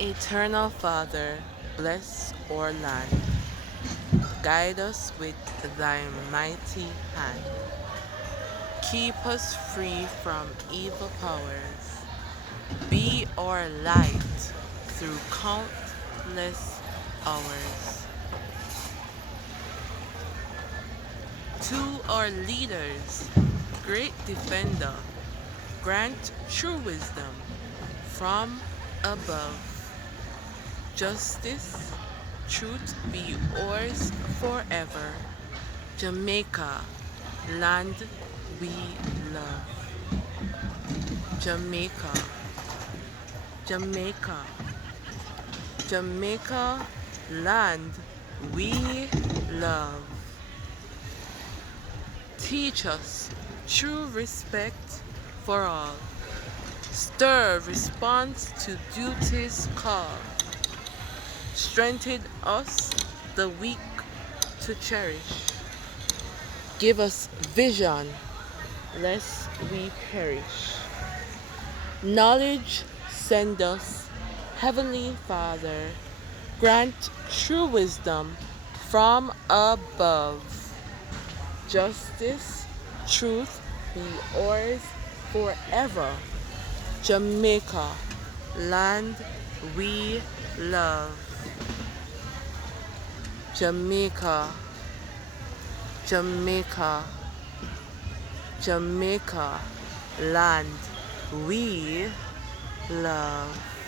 Eternal Father, bless our land. Guide us with thy mighty hand. Keep us free from evil powers. Be our light through countless hours. To our leaders, great defender, grant true wisdom from above. Justice, truth be ours forever. Jamaica, land we love. Jamaica, Jamaica, Jamaica, land we love. Teach us true respect for all. Stir response to duty's call. Strengthen us, the weak, to cherish. Give us vision, lest we perish. Knowledge send us, Heavenly Father. Grant true wisdom from above. Justice, truth be ours forever. Jamaica, land we love. Jamaica, Jamaica, Jamaica, land we love.